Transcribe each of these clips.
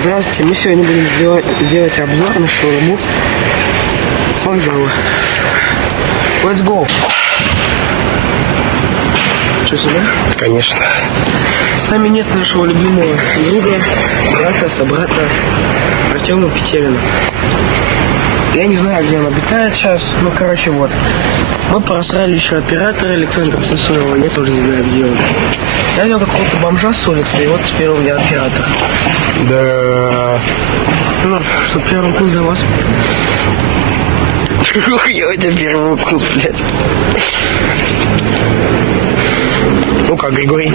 Здравствуйте, мы сегодня будем делать обзор на шаурму с вокзала. Let's go! Что, сюда? Конечно. С нами нет нашего любимого друга, брата, собрата Артема Петелина. Я не знаю, где он обитает сейчас. Ну, короче, вот. Мы просрали еще оператора Александра Сосоева. Я тоже не знаю, где он. Я видел какого-то бомжа с улицы, и вот теперь у меня оператор. Да. Ну, что, первый вкус за вас? Я у тебя первый вкус, блядь. Ну как, Григорий?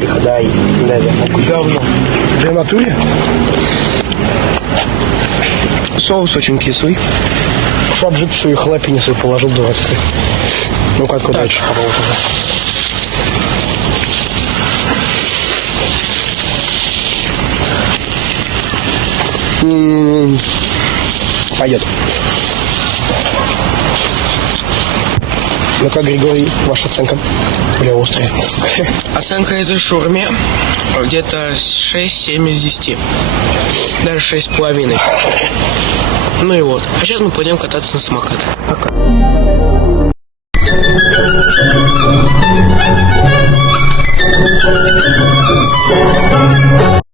Тихо, дай за фокус. Давно. Ты в натуре? Соус очень кислый. Чтоб жить свою хлопиницу положил дурацкую. Ну как дальше попробовать уже. Пойдет. Ну как, Григорий, ваша оценка? Бля, острая. Оценка этой шаурме где-то 6-7 из 10. Даже 6,5. Ну и вот. А сейчас мы пойдем кататься на самокате. Пока.